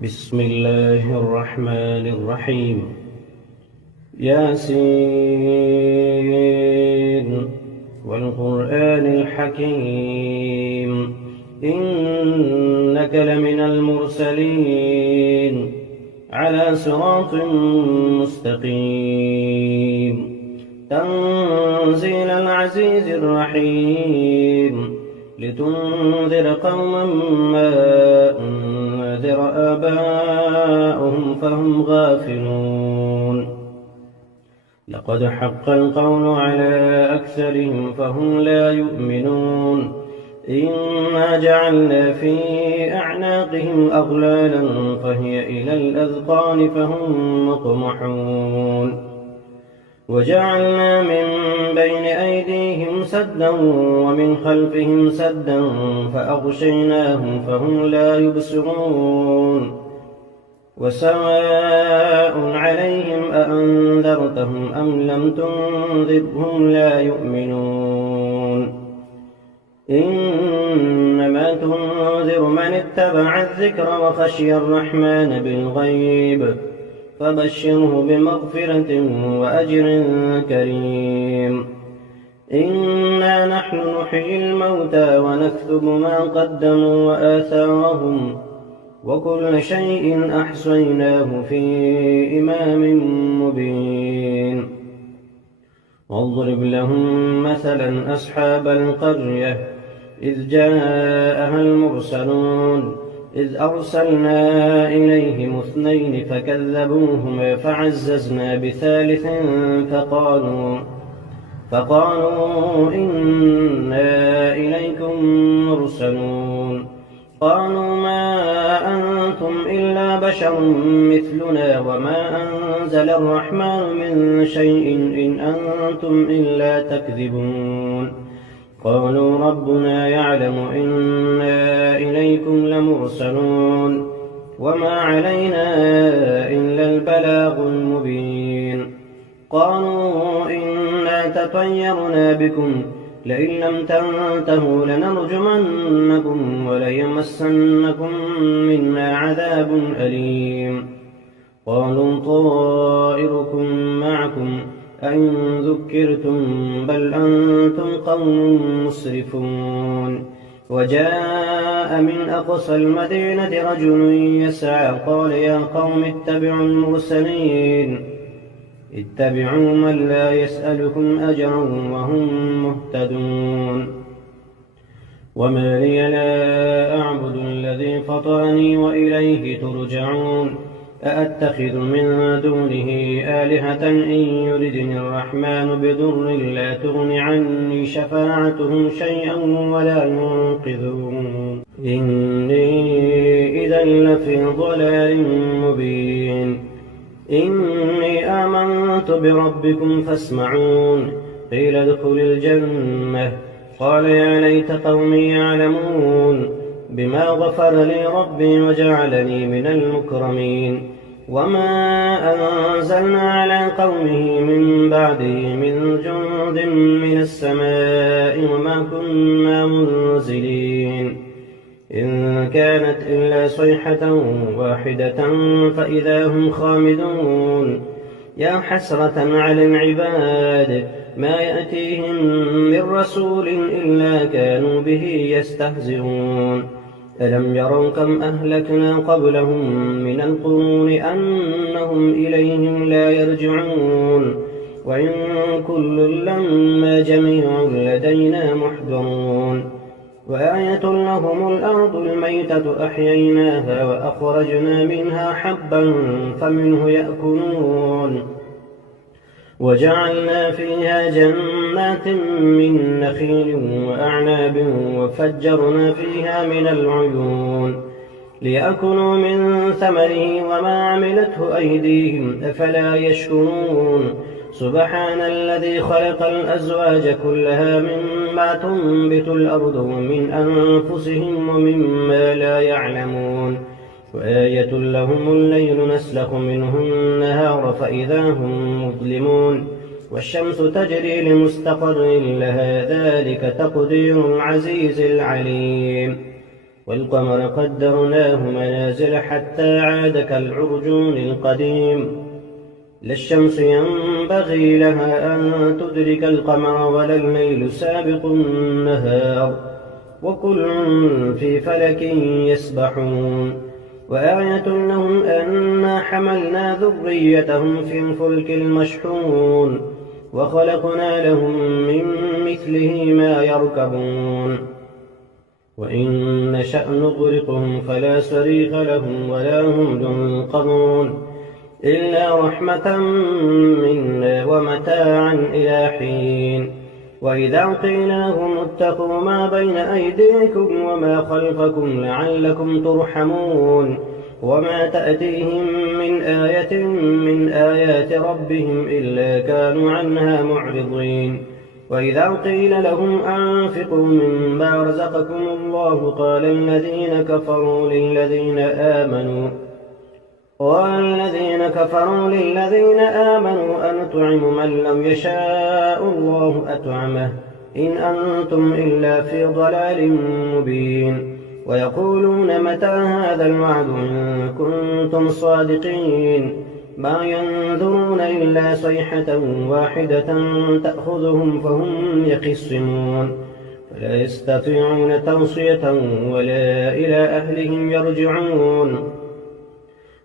بسم الله الرحمن الرحيم. ياسين والقرآن الحكيم إنك لمن المرسلين على صراط مستقيم تنزيل العزيز الرحيم لتنذر قوما ما أنذر آباؤهم فهم غافلون. لقد حق القول على أكثرهم فهم لا يؤمنون. إنا جعلنا في أعناقهم أغلالا فهي إلى الأذقان فهم مقمحون. وجعلنا من بين أيديهم سدا ومن خلفهم سدا فأغشيناهم فهم لا يبصرون. وسواء عليهم أأنذرتهم أم لم تنذرهم لا يؤمنون. إنما تنذر من اتبع الذكر وخشي الرحمن بالغيب فبشره بمغفرة وأجر كريم. إنا نحن نحيي الموتى ونكتب ما قدموا وآثارهم وكل شيء أحصيناه في إمام مبين. واضرب لهم مثلا أصحاب القرية إذ جاءها المرسلون إذ أرسلنا إليهم 2 فكذبوهما فعززنا بثالث فقالوا إنا إليكم مرسلون. قالوا ما أنتم إلا بشر مثلنا وما أنزل الرحمن من شيء إن أنتم إلا تكذبون. قالوا ربنا يعلم إنا إليكم لمرسلون وما علينا إلا البلاغ المبين. قالوا إنا تطيرنا بكم لئن لم تنتهوا لنرجمنكم وليمسنكم منا عذاب أليم. قالوا طائركم معكم أئن ذكرتم بل أنتم قوم مسرفون. وجاء من أقصى المدينة رجل يسعى قال يا قوم اتبعوا المرسلين اتبعوا من لا يسألكم أجرا وهم مهتدون. وما لي لا أعبد الذي فطرني وإليه ترجعون. أأتخذ من دونه آلهة إن يردني الرحمن بضر لا تغن عني شفاعتهم شيئا ولا ينقذون. إني إذا لفي ضلال مبين. إني آمنت بربكم فاسمعون. قيل ادخل الجنة قال يا ليت قومي يعلمون بما غفر لي ربي وجعلني من المكرمين. وما أنزلنا على قومه من بعده من جند من السماء وما كنا منزلين. إن كانت إلا صيحة واحدة فإذا هم خامدون. يا حسرة على العباد ما يأتيهم من رسول إلا كانوا به يستهزئون. ألم يروا كم أهلكنا قبلهم من القرون أنهم إليهم لا يرجعون. وإن كل لما جميع لدينا محضرون. وآية لهم الأرض الميتة أحييناها وأخرجنا منها حبا فمنه يأكلون. وجعلنا فيها جنات من نخيل وأعناب وفجرنا فيها من العيون ليأكلوا من ثمره وما عملته أيديهم أفلا يشكرون. سبحان الذي خلق الأزواج كلها مما تنبت الأرض ومن أنفسهم ومما لا يعلمون. وآية لهم الليل نسلخ منه النهار فإذا هم مظلمون. والشمس تجري لمستقر لها ذلك تقدير العزيز العليم. والقمر قدرناه منازل حتى عاد كالعرجون القديم لا الشمس ينبغي لها أن تدرك القمر ولا الليل سابق النهار وكل في فلك يسبحون وآية لهم أنا حملنا ذريتهم في الفلك المشحون وخلقنا لهم من مثله ما يركبون وإن نشأ نغرقهم فلا صريخ لهم ولا هم ينقذون إلا رحمة منا ومتاعا إلى حين وإذا قيل لهم اتقوا ما بين أيديكم وما خلفكم لعلكم ترحمون وما تأتيهم من آية من آيات ربهم إلا كانوا عنها معرضين وإذا قيل لهم أنفقوا مما رزقكم الله قال الذين كفروا للذين آمنوا أنطعم من لم يشاء الله أطعمه إن أنتم إلا في ضلال مبين ويقولون متى هذا الوعد إن كنتم صادقين ما ينظرون إلا صيحة واحدة تأخذهم فهم يخصمون فلا يستطيعون توصية ولا إلى أهلهم يرجعون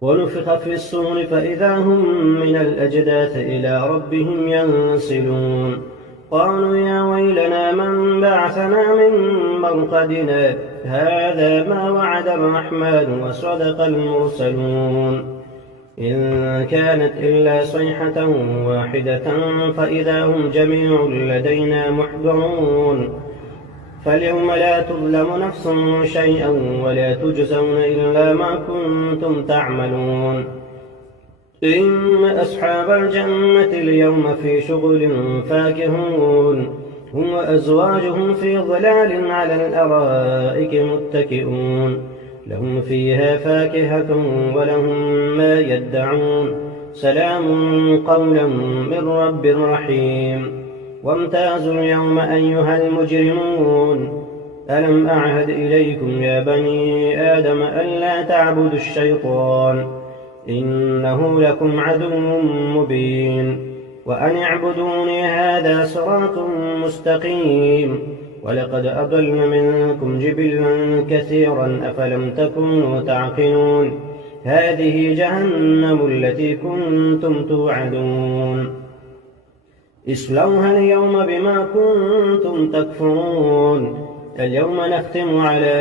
ونفخ في الصور فإذا هم من الأجداث إلى ربهم ينسلون قالوا يا ويلنا من بعثنا من مرقدنا هذا ما وعد الرحمن وصدق المرسلون إن كانت إلا صيحة واحدة فإذا هم جميع لدينا محضرون فاليوم لا تظلم نفس شيئا ولا تجزون إلا ما كنتم تعملون إن أصحاب الجنة اليوم في شغل فاكهون هم وأزواجهم في ظلال على الأرائك متكئون لهم فيها فاكهة ولهم ما يدعون سلام قولا من رب رحيم وامتازوا اليوم أيها المجرمون ألم أعهد إليكم يا بني آدم ألا تعبدوا الشيطان إنه لكم عدو مبين وأن اعبدوني هذا صراط مستقيم ولقد أضل منكم جبلا كثيرا أفلم تكونوا تعقلون هذه جهنم التي كنتم توعدون اصلوها اليوم بما كنتم تكفرون اليوم نختم على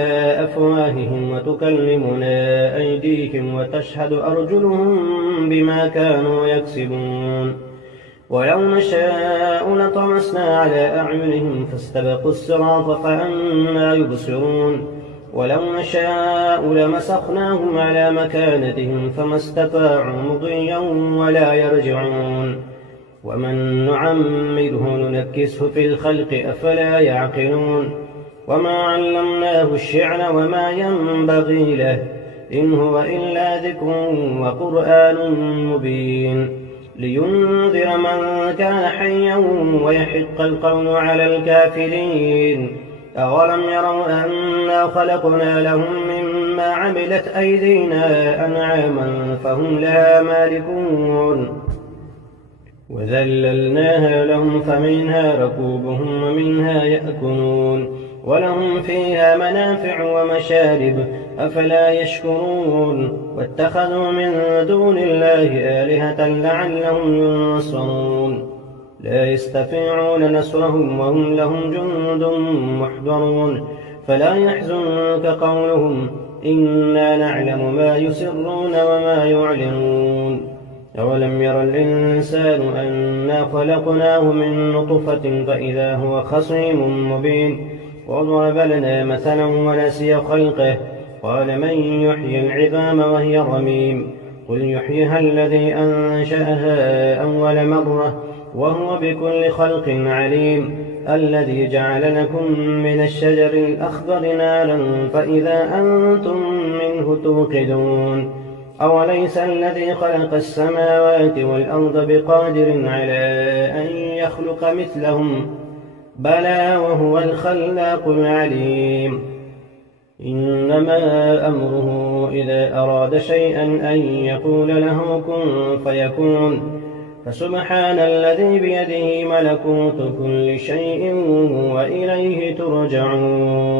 أفواههم وتكلمنا أيديهم وتشهد أرجلهم بما كانوا يكسبون ولو نشاء لطمسنا على أعينهم فاستبقوا الصراط فأنى يبصرون ولو نشاء لمسخناهم على مكانتهم فما استطاعوا مضيا ولا يرجعون ومن نعمره ننكسه في الخلق أفلا يعقلون وما علمناه الشعر وما ينبغي له إن هو إلا ذكر وقرآن مبين لينذر من كان حيا ويحق القول على الكافرين أولم يروا أنا خلقنا لهم مما عملت أيدينا أنعاما فهم لها مالكون وذللناها لهم فمنها ركوبهم ومنها يأكلون ولهم فيها منافع ومشارب أفلا يشكرون واتخذوا من دون الله آلهة لعلهم ينصرون لا يستطيعون نصرهم وهم لهم جند محضرون فلا يحزنك قولهم إنا نعلم ما يسرون وما يعلنون أولم ير الإنسان أنا خلقناه من نطفة فإذا هو خصيم مبين وضرب لنا مثلا ونسي خلقه قال من يحيي العظام وهي رميم قل يحييها الذي أنشأها أول مرة وهو بكل خلق عليم الذي جعل لكم من الشجر الأخضر نارا فإذا أنتم منه توقدون أوليس الذي خلق السماوات والأرض بقادر على أن يخلق مثلهم بلى وهو الخلاق العليم إنما أمره إذا أراد شيئا أن يقول له كن فيكون. فسبحان الذي بيده ملكوت كل شيء وإليه ترجعون.